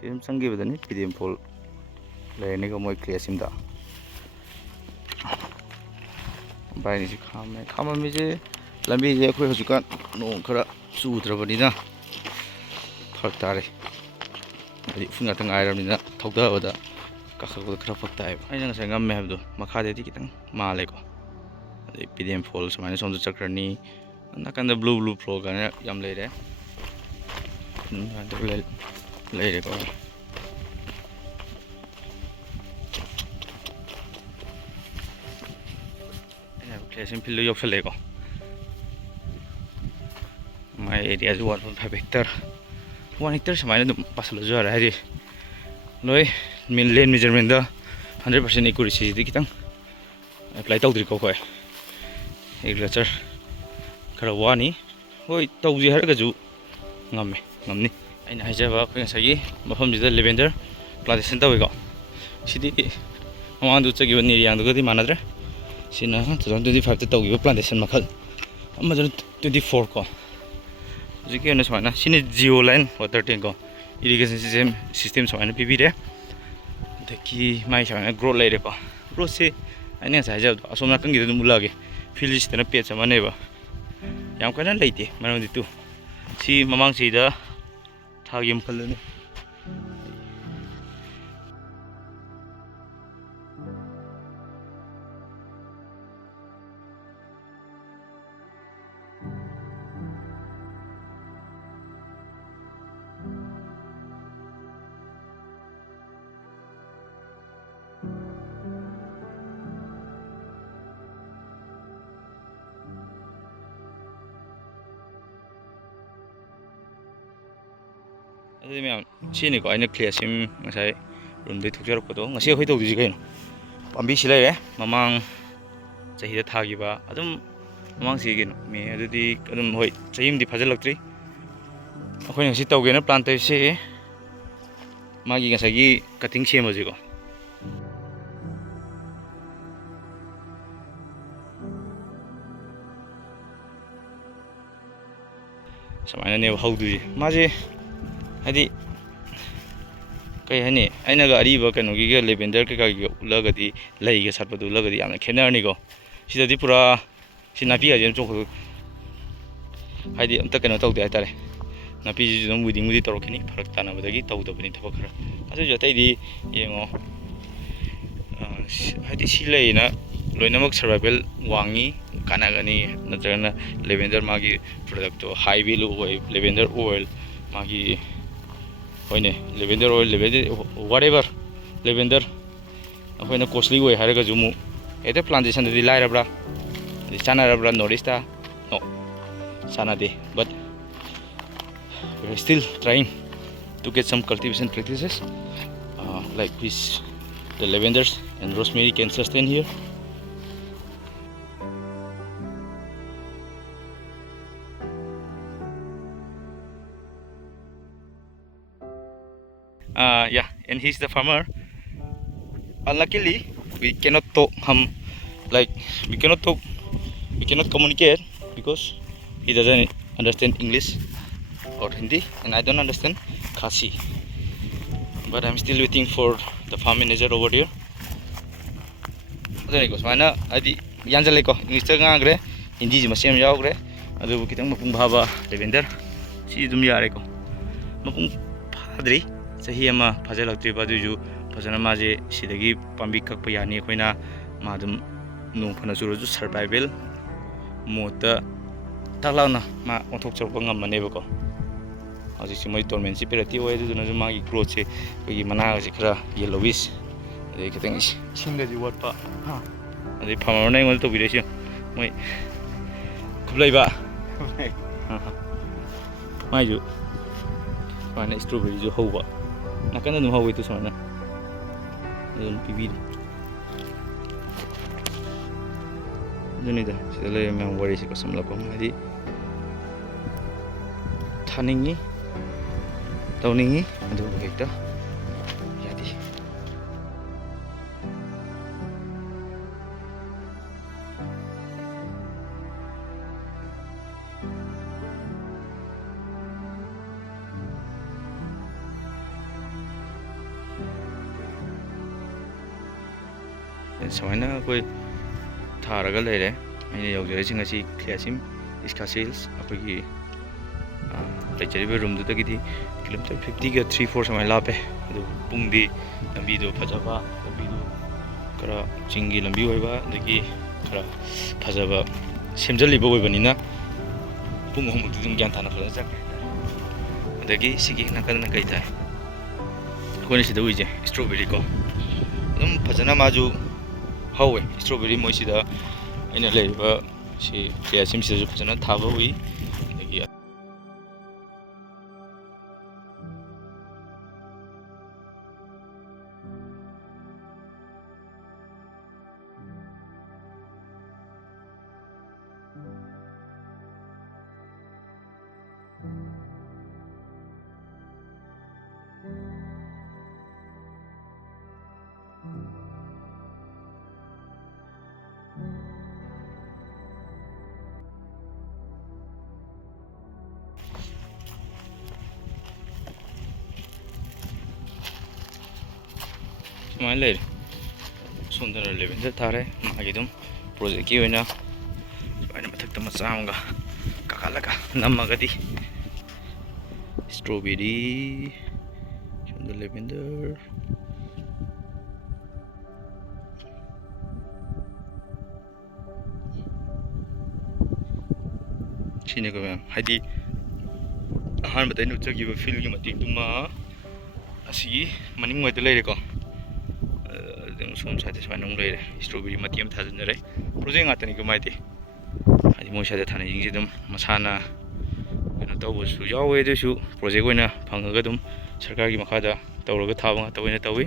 ꯁꯤꯝ ꯆꯪꯈꯤꯕꯗꯅꯤ ꯄꯤꯗꯦꯝ phone ꯂꯩꯔꯅꯤꯀꯣ ꯃꯣꯏ ꯀ꯭ꯂꯦꯁꯤꯝꯗ ꯕꯥꯏꯅꯤꯁꯤ ꯈꯥꯝꯃꯦ ꯈꯥꯝꯃꯝꯃꯤꯁꯦ ꯂꯝꯕꯤꯁꯦ ꯑꯩꯈꯣꯏ ꯍꯧꯖꯤꯛꯀꯥꯟ ꯅꯣꯡ ꯈꯔ ꯆꯨꯗ꯭ꯔꯕꯅꯤꯅ ꯐꯔꯛ ꯇꯥꯔꯦ ꯍꯥꯏꯗꯤ ꯎꯐꯨꯟ ꯉꯥꯛꯇ ꯉꯥꯏꯔꯕꯅꯤꯅ ꯊꯧꯊꯕꯗ ꯀꯥꯈꯠꯄꯗ ꯈꯔ ꯐꯔꯛ ꯇꯥꯏꯑꯕ ꯑꯩꯅ ꯉꯁꯥꯏ ꯉꯝꯃꯦ ꯍꯥꯏꯕꯗꯣ ꯃꯈꯥꯗꯩꯗꯤ ꯈꯤꯇꯪ ꯃꯥꯜꯂꯦꯀꯣ ꯑꯗꯩ ꯄꯤꯗꯦꯝ ꯐꯣꯜ ꯁꯨꯃꯥꯏꯅ ꯁꯣꯝꯗ ꯆꯠꯈ꯭ꯔꯅꯤ ꯅꯥꯀꯟꯗ ꯕ꯭ꯂꯨ ꯐ꯭ꯂꯣ ꯀꯥꯏꯅ ꯌꯥꯝ ꯂꯩꯔꯦ ꯂꯩꯔꯦꯀꯣ ꯀ꯭ꯂꯦꯁꯤꯝ ꯐꯤꯜꯗ ꯌꯧꯁꯜꯂꯛꯑꯦꯀꯣ ꯃꯥꯏ ꯑꯦꯔꯤꯌꯥꯁꯤ 1.5 ꯍꯦꯛꯇꯔ 1 ꯍꯦꯛꯇꯔ ꯁꯨꯃꯥꯏꯅ ꯑꯗꯨꯝ ꯄꯥꯁꯜꯂꯁꯨ ꯌꯥꯔꯦ ꯍꯥꯏꯗꯤ ꯅꯣꯏ ꯂꯦꯟ ꯃꯦꯖꯔꯃꯦꯟꯗ 100% ꯑꯦꯀꯨꯔꯦꯁꯤꯁꯤꯗꯤ ꯈꯤꯇꯪ ꯑꯦꯄ꯭ꯂꯥꯏ ꯇꯧꯗ꯭ꯔꯤꯀꯣ ꯑꯩꯈꯣꯏ ꯑꯦꯒ꯭ꯔꯤꯀꯜꯆꯔ ꯈꯔ ꯋꯥꯅꯤ ꯍꯣꯏ ꯇꯧꯁꯤ ꯍꯥꯏꯔꯒꯁꯨ ꯉꯝꯅꯤ ꯑꯩꯅ ꯍꯥꯏꯖꯕ ꯑꯩꯈꯣꯏ ꯉꯁꯥꯏꯒꯤ ꯃꯐꯝꯁꯤꯗ ꯂꯦꯚꯦꯟꯗꯔ ꯄ꯭ꯂꯥꯟꯇꯦꯁꯟ ꯇꯧꯋꯤꯀꯣ ꯁꯤꯗꯤ ꯃꯃꯥꯡꯗ ꯆꯠꯈꯤꯕ ꯅꯤꯔꯤꯌꯥꯡꯗꯨꯒꯗꯤ ꯃꯥꯟꯅꯗ꯭ꯔꯦ ꯁꯤꯅ 2025ꯗ ꯇꯧꯈꯤꯕ ꯄ꯭ꯂꯥꯟꯇꯦꯁꯟ ꯃꯈꯜ ꯑꯃꯗꯨꯅ 24 ꯀꯣ ꯍꯧꯖꯤꯛꯀꯤ ꯑꯣꯏꯅ ꯁꯨꯃꯥꯏꯅ ꯁꯤꯅ ꯖꯤꯑꯣ ꯂꯥꯏꯟ ꯋꯥꯇꯔ ꯇꯦꯡ ꯀꯣ ꯏꯔꯤꯒꯦꯁꯟ ꯁꯤꯁꯇꯦꯝ ꯁꯨꯃꯥꯏꯅ ꯄꯤꯕꯤꯔꯦ ꯑꯗꯒꯤ ꯃꯥꯏ ꯁꯨꯃꯥꯏꯅ ꯒ꯭ꯔꯣꯠ ꯂꯩꯔꯦꯀꯣ ꯒ꯭ꯔꯣꯠꯁꯦ ꯑꯩꯅ ꯉꯁꯥꯏ ꯍꯥꯏꯖꯕꯗꯣ ꯑꯁꯣꯝ ꯅꯥꯀꯟꯒꯤꯗ ꯑꯗꯨꯝ ꯎꯠꯂꯛꯑꯒꯦ ꯐꯤꯜꯁꯤꯗꯅ ꯄꯦꯠꯁ ꯑꯃꯅꯦꯕ ꯌꯥꯝ ꯀꯟꯅ ꯂꯩꯇꯦ ꯃꯔꯝꯗꯤ ꯁꯤ ꯃꯃꯥꯡ ꯆꯍꯤꯗ ꯊꯥꯒꯤ ꯃꯈꯜꯗꯅꯤ ꯑꯗꯨꯗꯤ ꯃꯌꯥꯝ ꯁꯤꯅꯤꯀꯣ ꯑꯩꯅ ꯀ꯭ꯂꯦꯁꯤꯝ ꯉꯁꯥꯏ ꯔꯨꯝꯗꯩ ꯊꯣꯛꯆꯔꯛꯄꯗꯣ ꯉꯁꯤ ꯑꯩꯈꯣꯏ ꯇꯧꯗꯣꯏꯁꯤ ꯀꯩꯅꯣ ꯄꯥꯝꯕꯤꯁꯤ ꯂꯩꯔꯦ ꯃꯃꯥꯡ ꯆꯍꯤꯗ ꯊꯥꯈꯤꯕ ꯑꯗꯨꯝ ꯃꯃꯥꯡ ꯆꯍꯤ ꯀꯩꯅꯣ ꯃꯦ ꯑꯗꯨꯗꯤ ꯑꯗꯨꯝ ꯍꯣꯏ ꯆꯍꯤ ꯑꯃꯗꯤ ꯐꯥꯖꯤꯜꯂꯛꯇ꯭ꯔꯤ ꯑꯩꯈꯣꯏꯅ ꯉꯁꯤ ꯇꯧꯒꯦꯅ ꯄ꯭ꯂꯥꯟ ꯇꯧꯔꯤꯁꯤ ꯃꯥꯒꯤ ꯉꯁꯥꯏꯒꯤ ꯀꯠꯇꯤꯡ ꯁꯦꯝꯕꯁꯤꯀꯣ ꯁꯨꯃꯥꯏꯅꯅꯦꯕ ꯍꯧꯗꯣꯏꯁꯦ ꯃꯥꯁꯦ ꯍꯥꯏꯗꯤ ꯀꯩ ꯍꯥꯏꯅꯤ ꯑꯩꯅꯒ ꯑꯔꯤꯕ ꯀꯩꯅꯣꯒꯤꯒ ꯂꯦꯚꯦꯟꯗꯔ ꯀꯩꯀꯥꯒꯤꯒ ꯎꯠꯂꯒꯗꯤ ꯂꯩꯒ ꯁꯥꯠꯄꯗꯨ ꯎꯠꯂꯒꯗꯤ ꯌꯥꯝꯅ ꯈꯦꯠꯅꯔꯅꯤꯀꯣ ꯁꯤꯗꯗꯤ ꯄꯨꯔꯥ ꯁꯤ ꯅꯥꯄꯤꯒꯁꯦ ꯑꯗꯨꯝ ꯆꯣꯡꯈꯠ ꯍꯥꯏꯗꯤ ꯑꯝꯇ ꯀꯩꯅꯣ ꯇꯧꯗꯦ ꯍꯥꯏꯇꯥꯔꯦ ꯅꯥꯄꯤꯁꯤꯁꯨ ꯑꯗꯨꯝ ꯋꯤꯗꯤꯡꯕꯨꯗꯤ ꯇꯧꯔꯛꯈꯤꯅꯤ ꯐꯔꯛ ꯇꯥꯅꯕꯗꯒꯤ ꯇꯧꯗꯕꯅꯤ ꯊꯕꯛ ꯈꯔ ꯑꯗꯨꯁꯨ ꯑꯇꯩꯗꯤ ꯌꯦꯡꯉꯣ ꯍꯥꯏꯗꯤ ꯁꯤ ꯂꯩꯅ ꯂꯣꯏꯅꯃꯛ ꯁꯔꯚꯥꯏꯚꯦꯜ ꯋꯥꯡꯉꯤ ꯀꯥꯟꯅꯒꯅꯤ ꯅꯠꯇ꯭ꯔꯒꯅ ꯂꯦꯚꯦꯟꯗꯔ ꯃꯥꯒꯤ ꯄ꯭ꯔꯗꯛꯇꯣ ꯍꯥꯏ ꯚꯦꯂꯨ ꯑꯣꯏ ꯂꯦꯚꯦꯟꯗꯔ ꯑꯣꯏꯜ ꯃꯥꯒꯤ ꯍꯣꯏꯅꯦ ꯂꯦꯚꯦꯟꯗꯔ ꯑꯣꯏꯜ ꯋꯥꯠ ꯑꯦꯚꯔ ꯂꯦꯚꯦꯟꯗꯔ ꯑꯩꯈꯣꯏꯅ ꯀꯣꯁꯂꯤ ꯑꯣꯏ ꯍꯥꯏꯔꯒꯁꯨ ꯑꯃꯨꯛ ꯍꯦꯛꯇ ꯄ꯭ꯂꯥꯟꯇꯦꯁꯟꯗꯗꯤ ꯂꯥꯏꯔꯕ꯭ꯔꯥ ꯑꯗꯩ ꯆꯥꯟꯅꯔꯕ꯭ꯔꯥ ꯅꯣꯔꯠ ꯏꯁꯇ ꯅꯣ ꯆꯥꯟꯅꯗꯦ but we are still trying to get some cultivation practices like which the lavenders and rosemary can sustain here. Yeah, and he's the farmer. Unluckily, we cannot talk like we cannot communicate because he doesn't understand English or Hindi, and I don't understand Khasi. But I'm still waiting for the farm manager over here. ꯑꯗꯨꯅꯤꯀꯣ ꯁꯨꯃꯥꯏꯅ ꯍꯥꯏꯗꯤ ꯌꯥꯟꯁꯤꯜꯂꯦꯀꯣ ꯏꯪꯂꯤꯁꯇ ꯉꯥꯡꯈ꯭ꯔꯦ ꯍꯤꯟꯗꯤꯁꯤ ꯃꯁꯦꯟ ꯌꯥꯎꯈ꯭ꯔꯦ ꯑꯗꯨꯕꯨ ꯈꯤꯇꯪ ꯃꯄꯨꯡ ꯐꯥꯕ lavender ꯁꯤ ꯑꯗꯨꯝ ꯌꯥꯔꯦꯀꯣ ꯃꯄꯨꯡ ꯐꯥꯗ꯭ꯔꯤ ꯆꯍꯤ ꯑꯃ ꯐꯥꯖꯤꯜꯂꯛꯇ꯭ꯔꯤꯕ ꯑꯗꯨꯏꯁꯨ ꯐꯖꯅ ꯃꯥꯁꯦ ꯁꯤꯗꯒꯤ ꯄꯥꯝꯕꯤ ꯀꯛꯄ ꯌꯥꯅꯤ ꯑꯩꯈꯣꯏꯅ ꯃꯥ ꯑꯗꯨꯝ ꯅꯣꯡ ꯐꯅ ꯆꯨꯔꯁꯨ ꯁꯔꯚꯥꯏꯚꯦꯜ ꯃꯣꯠꯇ ꯇꯥꯛ ꯂꯥꯎꯅ ꯃꯥ ꯑꯣꯟꯊꯣꯛꯆꯔꯛꯄ ꯉꯝꯃꯅꯦꯕꯀꯣ ꯍꯧꯖꯤꯛꯁꯦ ꯃꯣꯏ ꯇꯣꯔꯃꯦꯟꯁꯤ ꯄꯦꯔꯠꯇꯤ ꯑꯣꯏ ꯑꯗꯨꯗꯨꯅꯁꯨ ꯃꯥꯒꯤ ꯒ꯭ꯔꯣꯠꯁꯦ ꯑꯩꯈꯣꯏꯒꯤ ꯃꯅꯥꯒꯁꯦ ꯈꯔ ꯌꯦꯜꯂꯣꯋꯤꯁ ꯑꯗꯩ ꯈꯤꯇꯪ ꯏꯁꯤꯡꯒꯁꯤ ꯋꯥꯠꯄ ꯑꯗꯩ ꯐꯥꯔꯃꯔꯅ ꯑꯩꯉꯣꯟꯗ ꯇꯧꯕꯤꯔꯛꯏꯁꯦ ꯃꯣꯏ ꯈꯨꯠꯂꯩꯕ ꯃꯥꯏꯁꯨ ꯁꯨꯃꯥꯏꯅ ꯏꯁꯇ꯭ꯔꯣꯕꯦꯔꯤꯁꯨ ꯍꯧꯕ ꯅꯥꯀꯟꯗ ꯑꯗꯨꯝ ꯍꯧꯋꯦ ꯁꯨꯃꯥꯏꯅ ꯑꯗꯨꯝ ꯄꯤꯕꯤꯔꯤ ꯑꯗꯨꯅꯤꯗ ꯁꯤꯗ ꯂꯩꯔꯤꯕ ꯃꯌꯥꯝ ꯋꯥꯔꯤꯁꯤꯀꯣ ꯁꯝꯂꯞꯄ ꯍꯥꯏꯗꯤ ꯊꯥꯅꯤꯡꯉꯤ ꯇꯧꯅꯤꯡꯉꯤ ꯑꯗꯨꯕꯨ ꯍꯦꯛꯇ ꯌꯥꯗꯦ ꯁꯨꯃꯥꯏꯅ ꯑꯩꯈꯣꯏ ꯊꯥꯔꯒ ꯂꯩꯔꯦ ꯑꯩꯅ ꯌꯧꯖꯔꯤꯁꯤ ꯉꯁꯤ ꯈꯦꯁꯤꯝ ꯏꯁꯀꯥꯁꯤꯜꯁ ꯑꯩꯈꯣꯏꯒꯤ ꯂꯩꯖꯔꯤꯕ ꯔꯨꯝꯗꯨꯗꯒꯤꯗꯤ ꯀꯤꯂꯣꯃꯤꯇꯔ 50ꯒ 3-4 ꯁꯨꯃꯥꯏꯅ ꯂꯥꯞꯄꯦ ꯑꯗꯨ ꯄꯨꯡꯗꯤ ꯂꯝꯕꯤꯗꯣ ꯐꯖꯕ ꯂꯝꯕꯤꯗꯣ ꯈꯔ ꯆꯤꯡꯒꯤ ꯂꯝꯕꯤ ꯑꯣꯏꯕ ꯑꯗꯒꯤ ꯈꯔ ꯐꯖꯕ ꯁꯦꯝꯖꯤꯜꯂꯤꯕ ꯑꯣꯏꯕꯅꯤꯅ ꯄꯨꯡ 3ꯃꯨꯛꯇꯤ ꯑꯗꯨꯝ ꯒ꯭ꯌꯥꯟ ꯇꯥꯅ ꯐꯖꯅ ꯆꯠꯈ꯭ꯔꯦ ꯍꯥꯏꯇꯥꯔꯦ ꯑꯗꯒꯤ ꯁꯤꯒꯤ ꯅꯥꯀꯟꯗꯅ ꯀꯩ ꯇꯥꯏ ꯑꯩꯈꯣꯏꯅ ꯁꯤꯗ ꯎꯏꯁꯦ ꯏꯁꯇ꯭ꯔꯣꯕꯦꯔꯤ ꯀꯣ ꯑꯗꯨꯝ ꯐꯖꯅ ꯃꯥꯁꯨ ꯍꯧꯋꯦ ꯏꯁꯇ꯭ꯔꯣꯕꯦꯔꯤ ꯃꯣꯏꯁꯤꯗ ꯑꯩꯅ ꯂꯩꯔꯤꯕ ꯁꯤ ꯀꯦꯁꯤꯝꯁꯤꯗꯁꯨ ꯐꯖꯅ ꯊꯥꯕ ꯎꯏ ꯑꯗꯒꯤ ꯁꯨꯃꯥꯏꯅ ꯂꯩꯔꯦ ꯁꯣꯝꯗꯅ ꯂꯦꯚꯦꯟꯗꯔ ꯊꯥꯔꯦ ꯃꯥꯒꯤ ꯑꯗꯨꯝ ꯄ꯭ꯔꯣꯖꯦꯛꯀꯤ ꯑꯣꯏꯅ ꯁꯨꯃꯥꯏꯅ ꯃꯊꯛꯇ ꯃꯆꯥ ꯑꯃꯒ ꯀꯥꯈꯠꯂꯒ ꯅꯝꯃꯒꯗꯤ ꯏꯁꯇ꯭ꯔꯣꯕꯦꯔꯤ ꯁꯣꯝꯗ ꯂꯦꯚꯦꯟꯗꯔ ꯁꯤꯅꯤꯀꯣ ꯃꯌꯥꯝ ꯍꯥꯏꯗꯤ ꯑꯍꯥꯟꯕꯗ ꯑꯩꯅ ꯎꯠꯆꯈꯤꯕ ꯐꯤꯜꯒꯤ ꯃꯇꯦꯛꯇꯨꯃ ꯑꯁꯤꯒꯤ ꯃꯅꯤꯡꯋꯥꯏꯗ ꯂꯩꯔꯦꯀꯣ ꯑꯗꯨꯝ ꯁꯣꯝ ꯁꯥꯏꯗ ꯁꯨꯃꯥꯏꯅ ꯑꯃꯨꯛ ꯂꯩꯔꯦ ꯏꯁꯇ꯭ꯔꯣꯕꯦꯔꯤ ꯃꯇꯦꯛ ꯑꯃ ꯊꯥꯖꯤꯟꯖꯔꯦ ꯄ꯭ꯔꯣꯖꯦꯛ ꯉꯥꯛꯇꯅꯤꯀꯣ ꯃꯥꯏꯗꯤ ꯍꯥꯏꯗꯤ ꯃꯣꯏ ꯁ꯭ꯋꯥꯏꯗ ꯊꯥꯅꯩꯁꯤꯡꯁꯦ ꯑꯗꯨꯝ ꯃꯁꯥꯅ ꯀꯩꯅꯣ ꯇꯧꯕꯁꯨ ꯌꯥꯎꯋꯦ ꯑꯗꯨꯏꯁꯨ ꯄ꯭ꯔꯣꯖꯦꯛ ꯑꯣꯏꯅ ꯐꯪꯉꯒ ꯑꯗꯨꯝ ꯁꯔꯀꯥꯔꯒꯤ ꯃꯈꯥꯗ ꯇꯧꯔꯒ ꯊꯥꯕ ꯉꯥꯛꯇ ꯑꯣꯏꯅ ꯇꯧꯋꯤ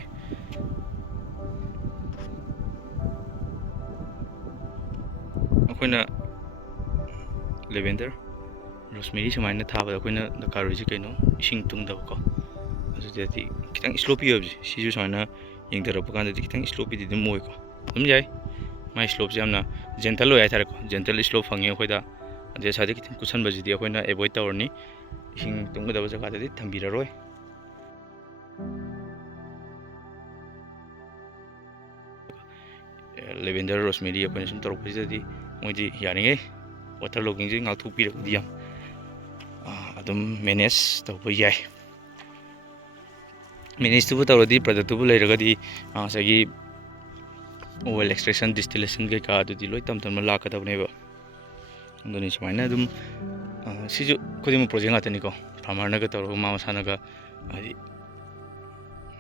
ꯑꯩꯈꯣꯏꯅ ꯂꯦꯚꯦꯟꯗꯔ ꯔꯣꯁꯃꯦꯔꯤ ꯁꯨꯃꯥꯏꯅ ꯊꯥꯕꯗ ꯑꯩꯈꯣꯏꯅ ꯗꯔꯀꯥꯔ ꯑꯣꯏꯔꯤꯁꯤ ꯀꯩꯅꯣ ꯏꯁꯤꯡ ꯇꯨꯡꯗꯕꯀꯣ ꯑꯗꯨꯗꯗꯤ ꯈꯤꯇꯪ ꯁ꯭ꯂꯣꯄꯤ ꯑꯣꯏꯕꯁꯦ ꯁꯤꯁꯨ ꯁꯨꯃꯥꯏꯅ ꯌꯦꯡꯊꯔꯛꯄ ꯀꯥꯟꯗꯗꯤ ꯈꯤꯇꯪ ꯁ꯭ꯂꯣꯄꯤꯗꯤ ꯑꯗꯨꯝ ꯑꯣꯏꯀꯣ ꯑꯗꯨꯝ ꯌꯥꯏ ꯃꯥꯏ ꯁ꯭ꯂꯣꯞꯁꯦ ꯌꯥꯝꯅ ꯖꯦꯟꯇꯜ ꯑꯣꯏ ꯍꯥꯏꯇꯥꯔꯦꯀꯣ ꯖꯦꯟꯇꯜ ꯁ꯭ꯂꯣꯞ ꯐꯪꯉꯤ ꯑꯩꯈꯣꯏꯗ ꯑꯗꯩ ꯁ꯭ꯋꯥꯏꯗ ꯈꯤꯇꯪ ꯀꯨꯠꯁꯟꯕꯁꯤꯗꯤ ꯑꯩꯈꯣꯏꯅ ꯑꯦꯚꯣꯏꯗ ꯇꯧꯔꯅꯤ ꯏꯁꯤꯡ ꯇꯨꯡꯒꯗꯕ ꯖꯒꯥꯗꯗꯤ ꯊꯝꯕꯤꯔꯔꯣꯏ ꯂꯦꯚꯦꯟꯗꯔ ꯔꯣꯁꯃꯦꯔꯤ ꯑꯩꯈꯣꯏꯅ ꯁꯨꯝ ꯇꯧꯔꯛꯄꯁꯤꯗꯗꯤ ꯃꯣꯏꯗꯤ ꯌꯥꯔꯤꯉꯩ ꯋꯥꯇꯔ ꯂꯣꯒꯤꯡꯁꯦ ꯉꯥꯛꯊꯣꯛꯄꯤꯔꯒꯗꯤ ꯌꯥꯝ ꯑꯗꯨꯝ ꯃꯦꯅꯦꯖ ꯇꯧꯕ ꯌꯥꯏ ꯃꯦꯅꯦꯖꯇꯨꯕꯨ ꯇꯧꯔꯗꯤ ꯄ꯭ꯔꯗꯛꯇꯨꯕꯨ ꯂꯩꯔꯒꯗꯤ ꯉꯁꯥꯏꯒꯤ ꯑꯣꯏꯜ ꯑꯦꯛꯁꯇ꯭ꯔꯦꯛꯁꯟ ꯗꯤꯁꯇꯤꯂꯦꯁꯟ ꯀꯩꯀꯥ ꯑꯗꯨꯗꯤ ꯂꯣꯏ ꯇꯝ ꯇꯝꯅ ꯂꯥꯛꯀꯗꯕꯅꯦꯕ ꯑꯗꯨꯅꯤ ꯁꯨꯃꯥꯏꯅ ꯑꯗꯨꯝ ꯁꯤꯁꯨ ꯈꯨꯗꯤꯡꯃꯛ ꯄ꯭ꯔꯣꯖꯦꯛ ꯉꯥꯛꯇꯅꯤꯀꯣ ꯐꯥꯔꯃꯔꯅꯒ ꯇꯧꯔꯒ ꯃꯥ ꯃꯁꯥꯅꯒ ꯍꯥꯏꯗꯤ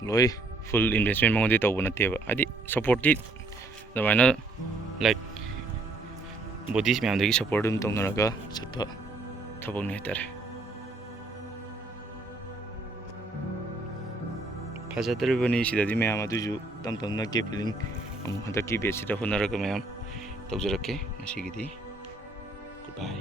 ꯂꯣꯏ ꯐꯨꯜ ꯏꯟꯚꯦꯁꯃꯦꯟ ꯃꯉꯣꯟꯗꯤ ꯇꯧꯕ ꯅꯠꯇꯦꯕ ꯍꯥꯏꯗꯤ ꯁꯞꯄꯣꯔꯠꯇꯤ ꯑꯗꯨꯃꯥꯏꯅ ꯂꯥꯏꯛ ꯕꯣꯗꯤꯁ ꯃꯌꯥꯝꯗꯒꯤ ꯁꯞꯄꯣꯔꯠ ꯑꯗꯨꯝ ꯇꯧꯅꯔꯒ ꯆꯠꯄ ꯊꯕꯛꯅꯤ ꯍꯥꯏꯇꯥꯔꯦ ꯐꯖꯗ꯭ꯔꯤꯕꯅꯤ ꯁꯤꯗꯗꯤ ꯃꯌꯥꯝ ꯑꯗꯨꯁꯨ ꯇꯞ ꯇꯞꯅ ꯀꯦꯞ ꯐꯤꯂꯤꯡ ꯑꯃꯨꯛ ꯍꯟꯗꯛꯀꯤ ꯕꯦꯠꯁꯤꯗ ꯍꯣꯠꯅꯔꯒ ꯃꯌꯥꯝ ꯇꯧꯖꯔꯛꯀꯦ ꯉꯁꯤꯒꯤꯗꯤ ꯒꯨꯗ ꯕꯥꯏ